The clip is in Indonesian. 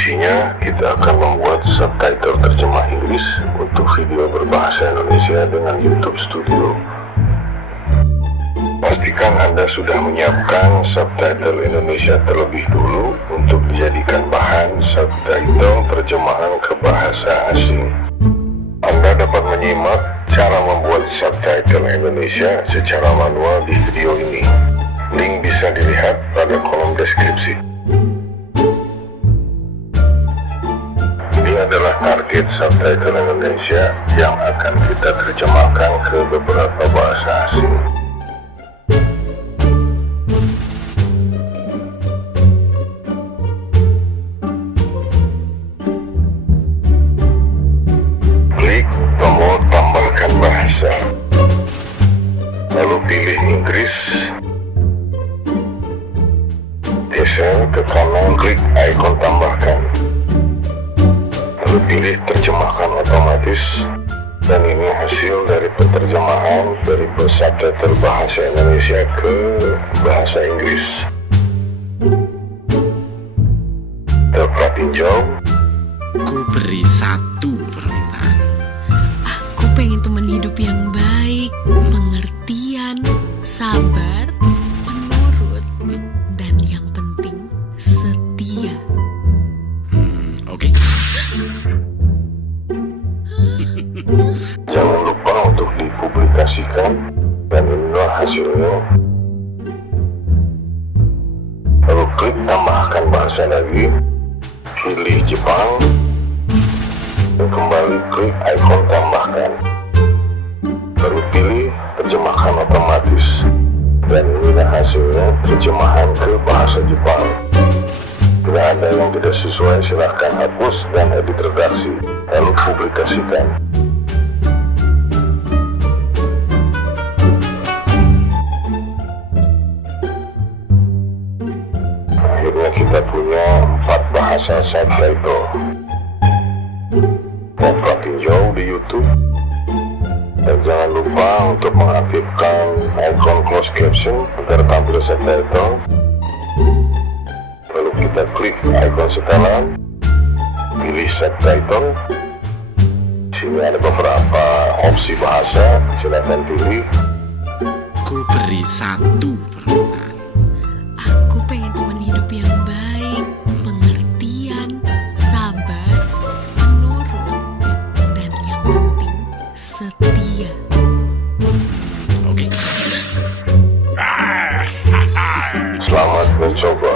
Isinya, kita akan membuat subtitle terjemah Inggris untuk video berbahasa Indonesia dengan YouTube Studio. Pastikan Anda sudah menyiapkan subtitle Indonesia terlebih dulu untuk dijadikan bahan subtitle terjemahan ke bahasa asing. Anda dapat menyimak cara membuat subtitle Indonesia secara manual di video ini. Link bisa dilihat pada kolom deskripsi. Ini adalah target subtitle Indonesia yang akan kita terjemahkan ke beberapa bahasa asing. Klik tombol tambahkan bahasa, lalu pilih Inggris. Geser ke kanan, klik ikon tambahkan, lalu pilih terjemahkan otomatis. Dan ini hasil dari penerjemahan dari subtitle bahasa Indonesia ke bahasa Inggris. Dapat tinjau. Ku beri satu permintaan. Aku pengen teman hidup yang baik, pengertian, sabar, penurut, dan yang penting setia. Oke. Jangan lupa untuk dipublikasikan. Dan inilah hasilnya. Lalu klik tambahkan bahasa lagi, pilih Jepang, dan kembali klik ikon tambahkan, lalu pilih terjemahkan otomatis. Dan inilah hasilnya terjemahan ke bahasa Jepang. Bila ada yang tidak sesuai, silahkan hapus dan edit redaksi, lalu publikasikan. Akhirnya kita punya 4 bahasa subtitle. Dapat tinjau di YouTube. Dan jangan lupa untuk mengaktifkan ikon closed caption agar tampil subtitle. Lalu kita klik ikon setelan, pilih subtitle. Di sini ada beberapa opsi bahasa, silakan pilih. Ku beri satu permintaan. Aku pengen teman hidup yang baik, pengertian, sabar, penurut, dan yang penting setia. Oke. Selamat mencoba.